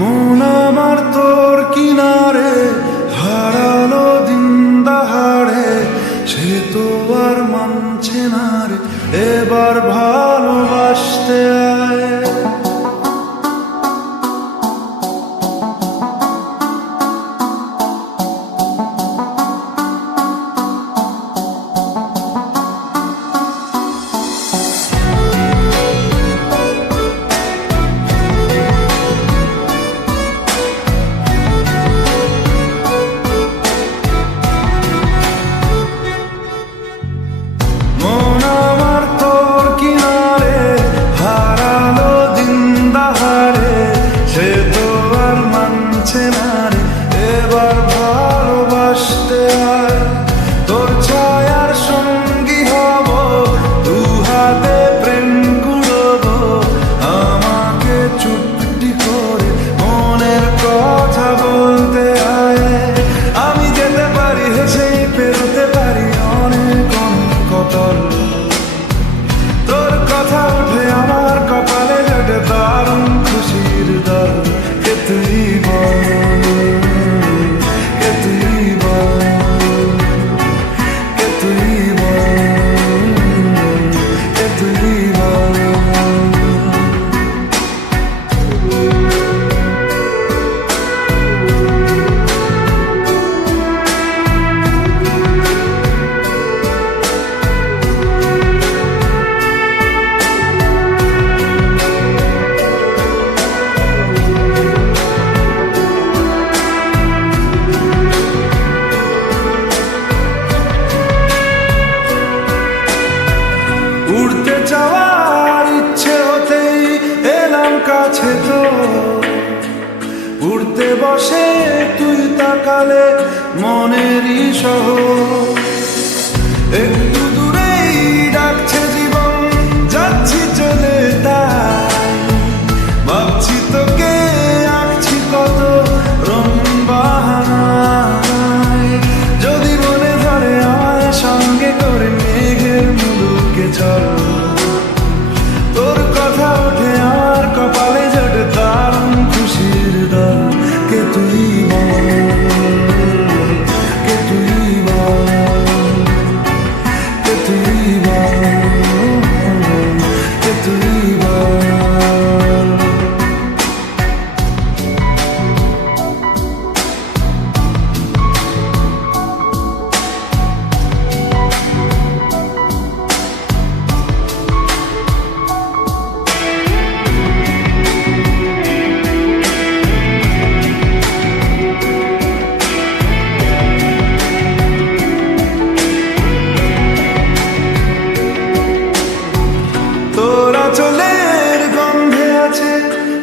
মন আমার তোর কিনারে হারালো দিন দাহাড়ে, সে তো আর মানছে না রে এবার ভালোবাসতে আয়। এবার ভালোবাসতে আয়, তোর ছায়ার সঙ্গী হব, দু হাতে প্রেম কুড়বো, আমাকে চুপটি করে মনের কথা বলতে আয়। আমি যেতে পারি হেসেই পেরোতে পারি অনেক অনেক কতল, তোর কথা উঠে আমার কপালে জোটে দারুণ খুশির দল। কে তুই বল, উড়তে যাওয়ার ইচ্ছে হতেই এলাম কাছে তো, উড়তে বসে তুই তাকালে মনেরই শহর। একটু দূরেই ডাকছে জীবন, যাচ্ছি চলে তাই ভাবছি তোকে আঁকছি কত রঙিন বাহানায়। যদি মনে ধরে আমায় সঙ্গে করে মেঘের মুলুকে চল, তোর কথা ওঠে আমার কপালে জোটে দারুণ খুশির দল। কে তুই বল, কে তুই বল, কে তুই বল, কে তুই বল। তোরা চলের গন্ধে আছে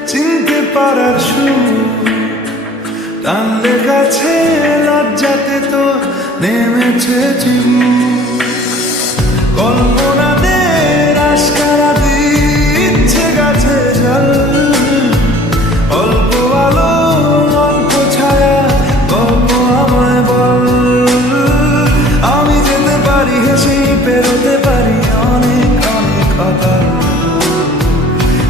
চিনতে পারার সুর, টানলে কাছে লজ্জাতে তো নেমেছে চিবুক। কল্পনাদের আশকারা দিচ্ছে গাছে জল, অল্প আলো অল্প ছায়া গল্প আমায় বল। আমি যেতে পারি হেসেই পেরোতে পারি অনেক অনেক কথা,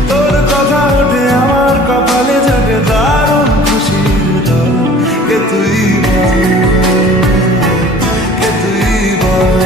তোর কথা ওঠে আমার কপালে জোটে দারুণ খুশির দল। কে তুই বল, কে তুই বল,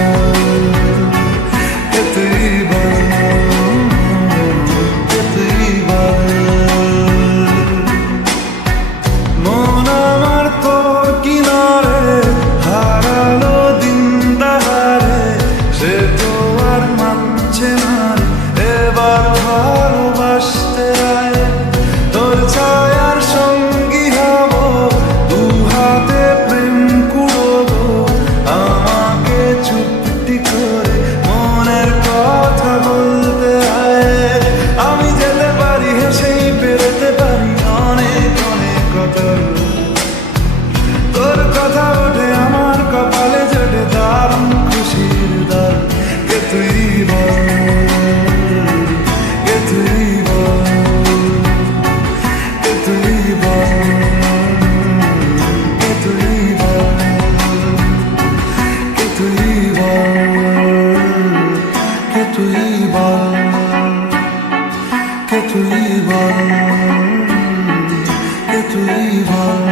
তুই বল